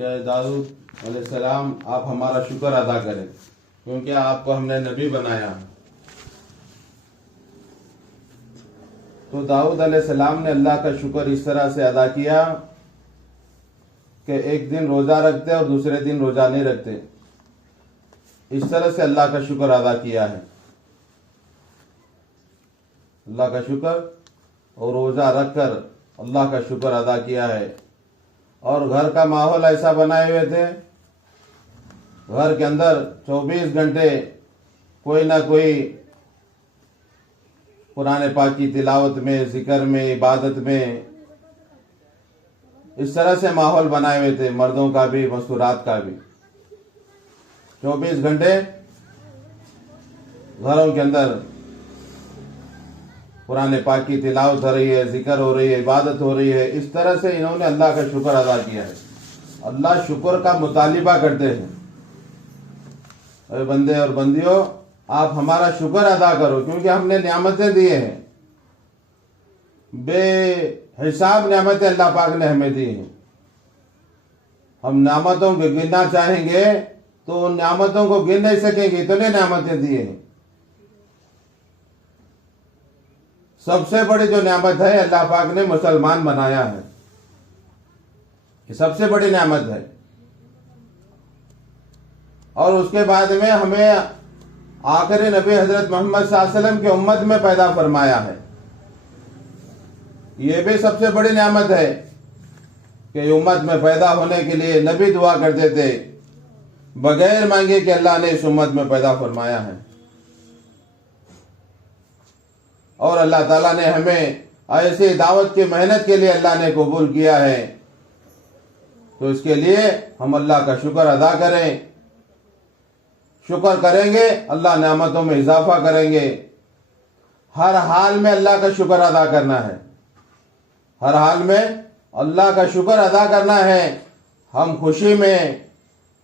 کہ اے داؤد علیہ السلام آپ ہمارا شکر ادا کریں کیونکہ آپ کو ہم نے نبی بنایا۔ تو داؤد علیہ السلام نے اللہ کا شکر اس طرح سے ادا کیا کہ ایک دن روزہ رکھتے اور دوسرے دن روزہ نہیں رکھتے، اس طرح سے اللہ کا شکر ادا کیا ہے۔ اللہ کا شکر اور روزہ رکھ کر اللہ کا شکر ادا کیا ہے۔ اور گھر کا ماحول ایسا بنائے ہوئے تھے، گھر کے اندر 24 گھنٹے کوئی نہ کوئی قرآن پاک کی تلاوت میں، ذکر میں، عبادت میں، اس طرح سے ماحول بنائے ہوئے تھے، مردوں کا بھی مستورات کا بھی۔ 24 گھنٹے گھروں کے اندر قرآن پاک کی تلاوت ہو رہی ہے، ذکر ہو رہی ہے، عبادت ہو رہی ہے۔ اس طرح سے انہوں نے اللہ کا شکر ادا کیا ہے۔ اللہ شکر کا مطالبہ کرتے ہیں، اے بندے اور بندیوں آپ ہمارا شکر ادا کرو کیونکہ ہم نے نعمتیں دیے ہیں، بے حساب نعمتیں اللہ پاک نے ہمیں دی ہیں۔ ہم نعمتوں کو گننا چاہیں گے تو ان نعمتوں کو گن نہیں سکیں گے، اتنے نعمتیں دیے ہیں۔ سب سے بڑی جو نعمت ہے اللہ پاک نے مسلمان بنایا ہے، یہ سب سے بڑی نعمت ہے۔ اور اس کے بعد میں ہمیں آخری نبی حضرت محمد صلی اللہ علیہ وسلم کی امت میں پیدا فرمایا ہے، یہ بھی سب سے بڑی نعمت ہے کہ امت میں پیدا ہونے کے لیے نبی دعا کرتے تھے بغیر مانگے کہ اللہ نے اس امت میں پیدا فرمایا ہے۔ اور اللہ تعالیٰ نے ہمیں ایسی دعوت کی محنت کے لیے اللہ نے قبول کیا ہے، تو اس کے لیے ہم اللہ کا شکر ادا کریں۔ شکر کریں گے اللہ نعمتوں میں اضافہ کریں گے۔ ہر حال میں اللہ کا شکر ادا کرنا ہے، ہر حال میں اللہ کا شکر ادا کرنا ہے۔ ہم خوشی میں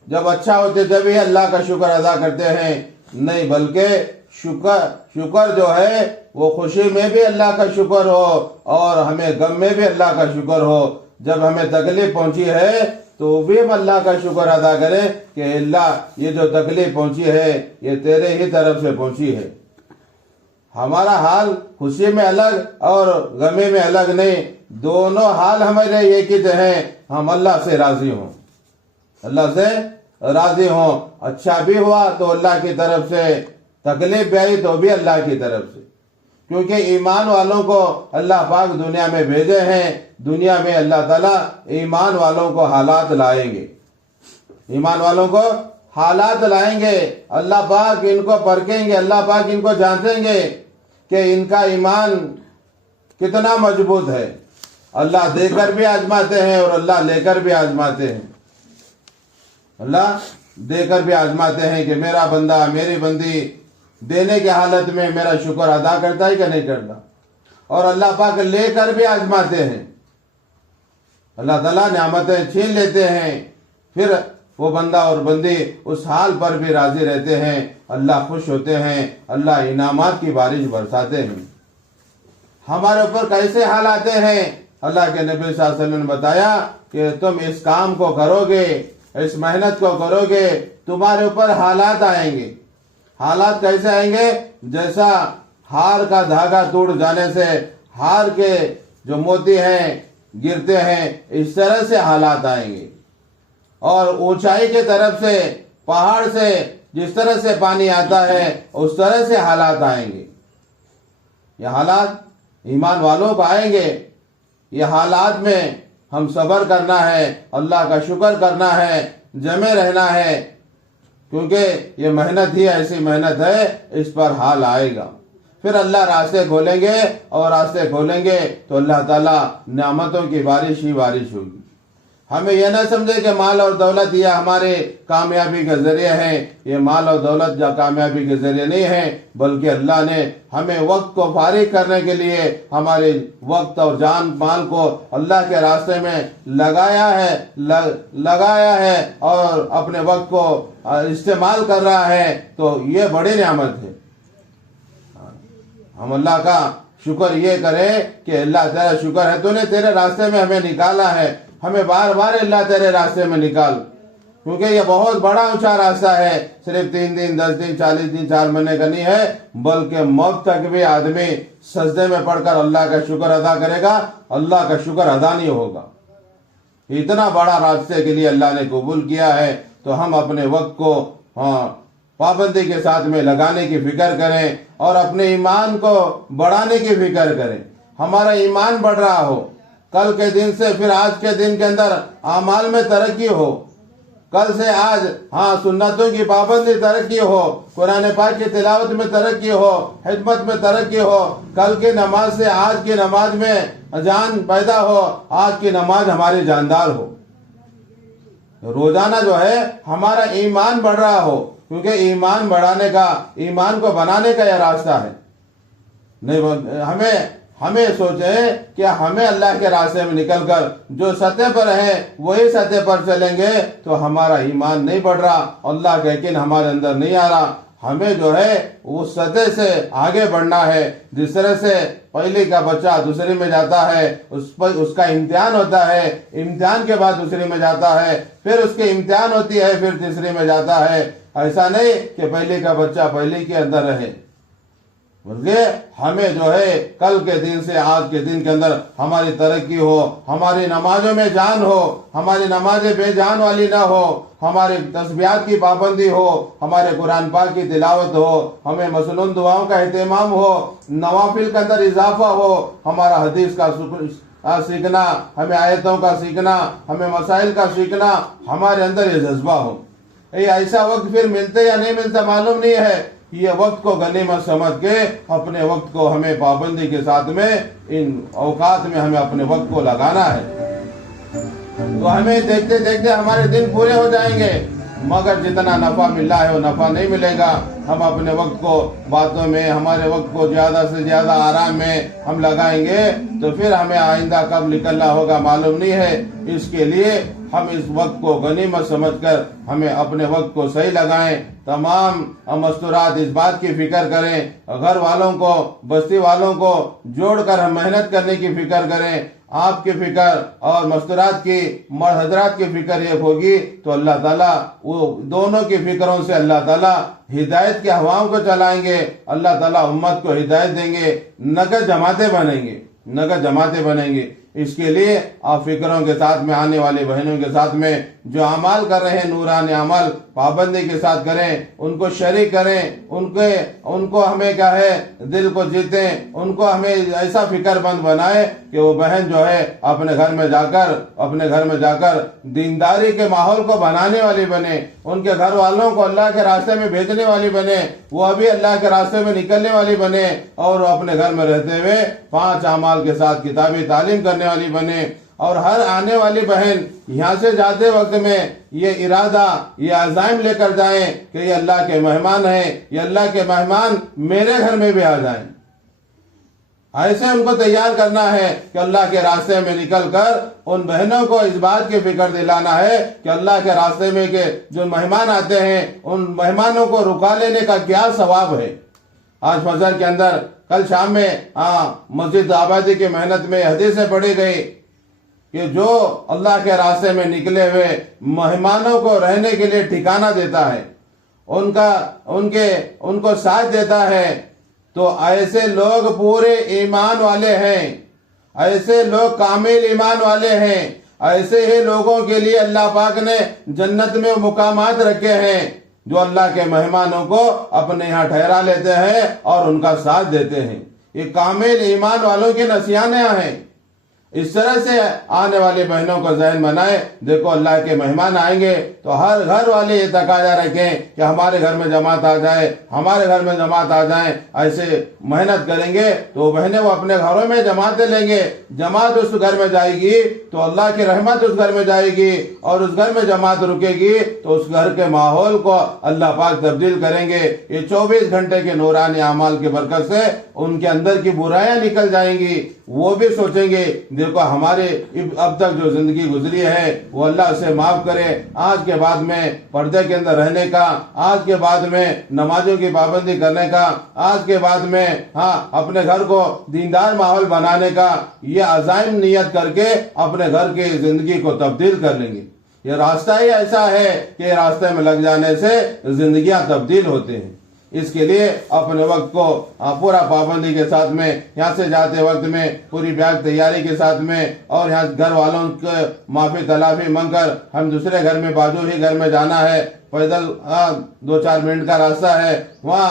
جب اچھا ہوتے جب ہی اللہ کا شکر ادا کرتے ہیں، نہیں بلکہ شکر جو ہے وہ خوشی میں بھی اللہ کا شکر ہو اور ہمیں غم میں بھی اللہ کا شکر ہو۔ جب ہمیں تکلیف پہنچی ہے تو بھی ہم اللہ کا شکر ادا کریں کہ اللہ یہ جو تکلیف پہنچی ہے یہ تیرے ہی طرف سے پہنچی ہے۔ ہمارا حال خوشی میں الگ اور غمی میں الگ نہیں، دونوں حال ہمارے ایک ہی ہیں، ہم اللہ سے راضی ہوں، اللہ سے راضی ہوں۔ اچھا بھی ہوا تو اللہ کی طرف سے، تکلیف بھی آئی تو بھی اللہ کی طرف سے، کیونکہ ایمان والوں کو اللہ پاک دنیا میں بھیجے ہیں۔ دنیا میں اللہ تعالیٰ ایمان والوں کو حالات لائیں گے، ایمان والوں کو حالات لائیں گے۔ اللہ پاک ان کو پرکھیں گے، اللہ پاک ان کو جانچیں گے کہ ان کا ایمان کتنا مضبوط ہے۔ اللہ دے کر بھی آزماتے ہیں اور اللہ لے کر بھی آزماتے ہیں، اللہ دے کر بھی آزماتے ہیں کہ میرا بندہ، میری بندی دینے کی حالت میں میرا شکر ادا کرتا ہے کہ نہیں کرتا، اور اللہ پاک لے کر بھی آزماتے ہیں۔ اللہ تعالیٰ نعمتیں چھین لیتے ہیں، پھر وہ بندہ اور بندی اس حال پر بھی راضی رہتے ہیں، اللہ خوش ہوتے ہیں، اللہ انعامات کی بارش برساتے ہیں۔ ہمارے اوپر کیسے حال آتے ہیں؟ اللہ کے نبی صلی اللہ علیہ وسلم نے بتایا کہ تم اس کام کو کرو گے، اس محنت کو کرو گے، تمہارے اوپر حالات آئیں گے۔ حالات کیسے آئیں گے؟ جیسا ہار کا دھاگا ٹوٹ جانے سے ہار کے جو موتی ہیں گرتے ہیں، اس طرح سے حالات آئیں گے۔ اور اونچائی کے طرف سے، پہاڑ سے جس طرح سے پانی آتا ہے اس طرح سے حالات آئیں گے۔ یہ حالات ایمان والوں کو آئیں گے۔ یہ حالات میں ہم صبر کرنا ہے، اللہ کا شکر کرنا ہے، جمے رہنا ہے، کیونکہ یہ محنت ہی ایسی محنت ہے، اس پر حال آئے گا۔ پھر اللہ راستے کھولیں گے، اور راستے کھولیں گے تو اللہ تعالیٰ نعمتوں کی بارش ہی بارش ہوگی۔ ہمیں یہ نہ سمجھے کہ مال اور دولت یہ ہمارے کامیابی کا ذریعہ ہے، یہ مال اور دولت جو کامیابی کے ذریعہ نہیں ہے، بلکہ اللہ نے ہمیں وقت کو فارغ کرنے کے لیے ہمارے وقت اور جان مال کو اللہ کے راستے میں لگایا ہے اور اپنے وقت کو استعمال کر رہا ہے، تو یہ بڑی نعمت ہے۔ ہم اللہ کا شکر یہ کریں کہ اللہ تیرا شکر ہے، تو نے تیرے راستے میں ہمیں نکالا ہے، ہمیں بار بار اللہ تیرے راستے میں نکال، کیونکہ یہ بہت بڑا اونچا راستہ ہے، صرف 3 دن 10 دن 40 دن 4 مہینے کا نہیں ہے، بلکہ موت تک بھی آدمی سجدے میں پڑھ کر اللہ کا شکر ادا کرے گا، اللہ کا شکر ادا نہیں ہوگا۔ اتنا بڑا راستے کے لیے اللہ نے قبول کیا ہے، تو ہم اپنے وقت کو پابندی کے ساتھ میں لگانے کی فکر کریں اور اپنے ایمان کو بڑھانے کی فکر کریں۔ ہمارا ایمان بڑھ رہا ہو، کل کے دن سے پھر آج کے دن کے اندر اعمال میں ترقی ہو، کل سے آج سنتوں کی پابندی ترقی ہو، قرآن پاک کی تلاوت میں ترقی ہو، خدمت میں ترقی ہو، کل کی نماز سے آج کی نماز میں جان پیدا ہو، آج کی نماز ہماری جاندار ہو۔ روزانہ جو ہے ہمارا ایمان بڑھ رہا ہو، کیونکہ ایمان بڑھانے کا، ایمان کو بنانے کا یہ راستہ ہے۔ نہیں، ہمیں سوچیں کہ ہمیں اللہ کے راستے میں نکل کر جو سطح پر ہے وہی سطح پر چلیں گے تو ہمارا ایمان نہیں بڑھ رہا، اللہ کا یقین ہمارے اندر نہیں آ رہا۔ ہمیں جو ہے اس سطح سے آگے بڑھنا ہے، جس طرح سے پہلی کا بچہ دوسری میں جاتا ہے، اس کا امتحان ہوتا ہے، امتحان کے بعد دوسری میں جاتا ہے، پھر اس کی امتحان ہوتی ہے، پھر تیسری میں جاتا ہے۔ ایسا نہیں کہ پہلی کا بچہ پہلی کے اندر رہے، بلکہ ہمیں جو ہے کل کے دن سے آج کے دن کے اندر ہماری ترقی ہو، ہماری نمازوں میں جان ہو، ہماری نمازیں بے جان والی نہ ہو، ہماری تسبیحات کی پابندی ہو، ہمارے قرآن پاک کی تلاوت ہو، ہمیں مسنون دعاؤں کا اہتمام ہو، نوافل کے اندر اضافہ ہو، ہمارا حدیث کا سیکھنا، ہمیں آیتوں کا سیکھنا، ہمیں مسائل کا سیکھنا، ہمارے اندر یہ جذبہ ہو۔ ایسا وقت پھر ملتے یا نہیں ملتا معلوم نہیں ہے، یہ وقت کو غنیمت سمجھ کے اپنے وقت کو ہمیں پابندی کے ساتھ میں ان اوقات میں ہمیں اپنے وقت کو لگانا ہے، تو ہمیں دیکھتے دیکھتے ہمارے دن پورے ہو جائیں گے، مگر جتنا نفع ملا ہے وہ نفع نہیں ملے گا۔ ہم اپنے وقت کو باتوں میں، ہمارے وقت کو زیادہ سے زیادہ آرام میں ہم لگائیں گے تو پھر ہمیں آئندہ کب نکلنا ہوگا معلوم نہیں ہے۔ اس کے لیے ہم اس وقت کو غنیمت سمجھ کر ہمیں اپنے وقت کو صحیح لگائیں۔ تمام مستورات اس بات کی فکر کریں، گھر والوں کو، بستی والوں کو جوڑ کر ہم محنت کرنے کی فکر کریں۔ آپ کی فکر اور مستورات کی، مرد حضرات کی فکر یہ ہوگی تو اللہ تعالیٰ وہ دونوں کی فکروں سے اللہ تعالیٰ ہدایت کی ہواؤں کو چلائیں گے، اللہ تعالیٰ امت کو ہدایت دیں گے، نگر جماعتیں بنیں گے، نگر جماعتیں بنیں گے۔ اس کے لیے آپ فکروں کے ساتھ میں، آنے والے بہنوں کے ساتھ میں جو اعمال کر رہے ہیں نورانی عمل پابندی کے ساتھ کریں، ان کو شریک کریں، ان کو ہمیں کیا ہے دل کو جیتیں، ان کو ہمیں ایسا فکر مند بنائے کہ وہ بہن جو ہے اپنے گھر میں جا کر دینداری کے ماحول کو بنانے والی بنے، ان کے گھر والوں کو اللہ کے راستے میں بھیجنے والی بنے، وہ ابھی اللہ کے راستے میں نکلنے والی بنے، اور اپنے گھر میں رہتے ہوئے 5 اعمال کے ساتھ کتابی تعلیم کرنے والی بنے۔ اور ہر آنے والی بہن یہاں سے جاتے وقت میں یہ ارادہ، یہ عزائم لے کر جائیں کہ یہ اللہ کے مہمان ہیں، یہ اللہ کے مہمان میرے گھر میں بھی آ جائیں۔ ایسے ان کو تیار کرنا ہے کہ اللہ کے راستے میں نکل کر ان بہنوں کو اس بات کی فکر دلانا ہے کہ اللہ کے راستے میں کے جو مہمان آتے ہیں ان مہمانوں کو رکا لینے کا کیا ثواب ہے۔ آج فجر کے اندر، کل شام میں مسجد آبادی کی محنت میں حدیثیں پڑھی گئی کہ جو اللہ کے راستے میں نکلے ہوئے مہمانوں کو رہنے کے لیے ٹھکانہ دیتا ہے، ان کو ساتھ دیتا ہے، تو ایسے لوگ پورے ایمان والے ہیں، ایسے لوگ کامل ایمان والے ہیں، ایسے ہی لوگوں کے لیے اللہ پاک نے جنت میں مقامات رکھے ہیں جو اللہ کے مہمانوں کو اپنے یہاں ٹھہرا لیتے ہیں اور ان کا ساتھ دیتے ہیں۔ یہ کامل ایمان والوں کی نشانیاں ہیں۔ اس طرح سے آنے والی بہنوں کو ذہن بنائے، دیکھو اللہ کے مہمان آئیں گے تو ہر گھر والے یہ تقاضا رکھیں کہ ہمارے گھر میں جماعت آ جائے، ہمارے گھر میں جماعت آ جائیں۔ ایسے محنت کریں گے تو بہنیں وہ اپنے گھروں میں جماعتیں لیں گے، جماعت اس گھر میں جائے گی تو اللہ کی رحمت اس گھر میں جائے گی، اور اس گھر میں جماعت رکے گی تو اس گھر کے ماحول کو اللہ پاک تبدیل کریں گے۔ یہ 24 گھنٹے کے نورانی اعمال کی برکت سے ان کے اندر کی برائیاں نکل جائیں گی، وہ بھی سوچیں گے دیکھو ہماری اب تک جو زندگی گزری ہے وہ اللہ اسے معاف کرے. آج کے بعد میں پردے کے اندر رہنے کا، آج کے بعد میں نمازوں کی پابندی کرنے کا، آج کے بعد میں اپنے گھر کو دیندار ماحول بنانے کا یہ عزائم نیت کر کے اپنے گھر کی زندگی کو تبدیل کر لیں گے. یہ راستہ ہی ایسا ہے کہ راستے میں لگ جانے سے زندگیاں تبدیل ہوتے ہیں. اس کے لیے اپنے وقت کو پورا پابندی کے ساتھ میں، یہاں سے جاتے وقت میں پوری بیگ تیاری کے ساتھ میں، اور یہاں گھر والوں کو معافی تلافی مانگ کر ہم دوسرے گھر میں بازو ہی گھر میں جانا ہے. پیدل 2-4 منٹ کا راستہ ہے، وہاں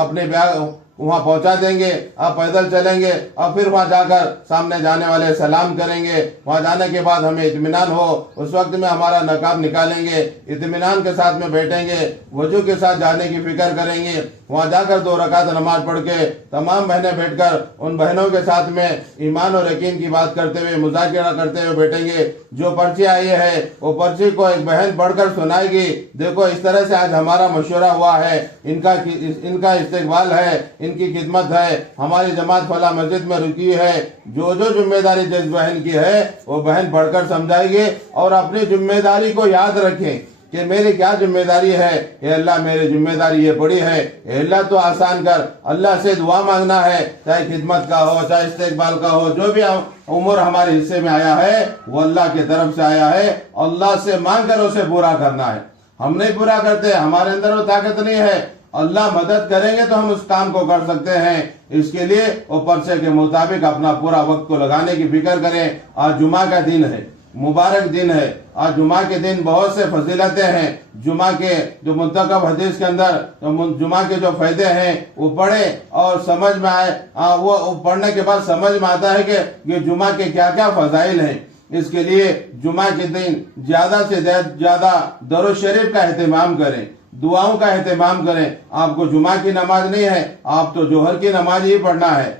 اپنے بیگ وہاں پہنچا دیں گے. آپ پیدل چلیں گے اور پھر وہاں جا کر سامنے جانے والے سلام کریں گے. وہاں جانے کے بعد ہمیں اطمینان ہو، اس وقت میں ہمارا نقاب نکالیں گے، اطمینان کے ساتھ میں بیٹھیں گے، وضو کے ساتھ جانے کی فکر کریں گے. وہاں جا کر 2 رکعت نماز پڑھ کے تمام بہنیں بیٹھ کر ان بہنوں کے ساتھ میں ایمان اور یقین کی بات کرتے ہوئے، مذاکرہ کرتے ہوئے بیٹھیں گے. جو پرچی آئی ہے وہ پرچی کو ایک بہن پڑھ کر سنائے گی. دیکھو اس طرح سے آج ہمارا مشورہ ہوا ہے، ان کا استقبال ہے، ان کی خدمت ہے. ہماری جماعت فلاں مسجد میں رکی ہے. جو ذمہ داری جس بہن کی ہے وہ بہن پڑھ کر سمجھائے گی، اور اپنی ذمہ داری کو یاد رکھیں کہ میری کیا ذمہ داری ہے. اے اللہ میری ذمہ داری یہ پڑی ہے، اے اللہ تو آسان کر. اللہ سے دعا مانگنا ہے، چاہے خدمت کا ہو، چاہے استقبال کا ہو، جو بھی امور ہمارے حصے میں آیا ہے وہ اللہ کی طرف سے آیا ہے. اللہ سے مانگ کر اسے پورا کرنا ہے. ہم نہیں پورا کرتے، ہمارے اندر وہ طاقت نہیں ہے. اللہ مدد کریں گے تو ہم اس کام کو کر سکتے ہیں. اس کے لیے وہ پرچے کے مطابق اپنا پورا وقت کو لگانے کی فکر کریں. آج جمعہ کا دن ہے، مبارک دن ہے. آج جمعہ کے دن بہت سے فضیلتیں ہیں. جمعہ کے جو منتخب حدیث کے اندر جمعہ کے جو فائدے ہیں وہ پڑھیں اور سمجھ میں آئے. وہ پڑھنے کے بعد سمجھ میں آتا ہے کہ یہ جمعہ کے کیا کیا فضائل ہیں. اس کے لیے جمعہ کے دن زیادہ سے زیادہ درود شریف کا اہتمام کریں، دعاؤں کا اہتمام کریں. آپ کو جمعہ کی نماز نہیں ہے، آپ تو جوہر کی نماز ہی پڑھنا ہے.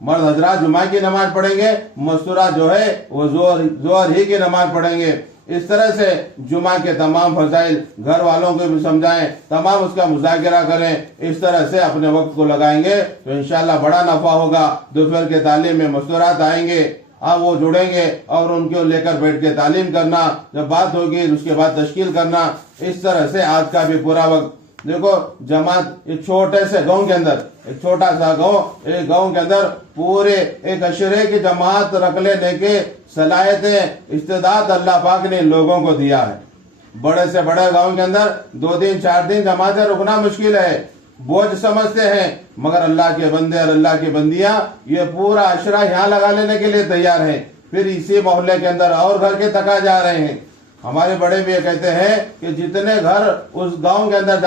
مرد حضرات جمعہ کی نماز پڑھیں گے، مستورات جو ہے وہ ظہر ہی کی نماز پڑھیں گے. اس طرح سے جمعہ کے تمام فضائل گھر والوں کو بھی سمجھائیں، تمام اس کا مذاکرہ کریں. اس طرح سے اپنے وقت کو لگائیں گے تو انشاءاللہ بڑا نفع ہوگا. دوپہر کے تعلیم میں مستورات آئیں گے، وہ جڑیں گے اور ان کو لے کر بیٹھ کے تعلیم کرنا. جب بات ہوگی اس کے بعد تشکیل کرنا. اس طرح سے آج کا بھی پورا وقت دیکھو. جماعت ایک چھوٹے سے گاؤں کے اندر، ایک چھوٹا سا گاؤں، ایک گاؤں کے اندر پورے ایک عشرے کی جماعت رکھ لینے کے صلاحیتیں، استعداد اللہ پاک نے لوگوں کو دیا ہے. بڑے سے بڑے گاؤں کے اندر 2 دن 4 دن جماعتیں رکنا مشکل ہے، بوجھ سمجھتے ہیں. مگر اللہ کے بندے اور اللہ کی بندیاں یہ پورا عشرہ یہاں لگا لینے کے لیے تیار ہیں. پھر اسی محلے کے اندر اور گھر کے تکا جا رہے ہیں. ہمارے بڑے بھی یہ کہتے ہیں کہ جتنے گھر اس گاؤں کے اندر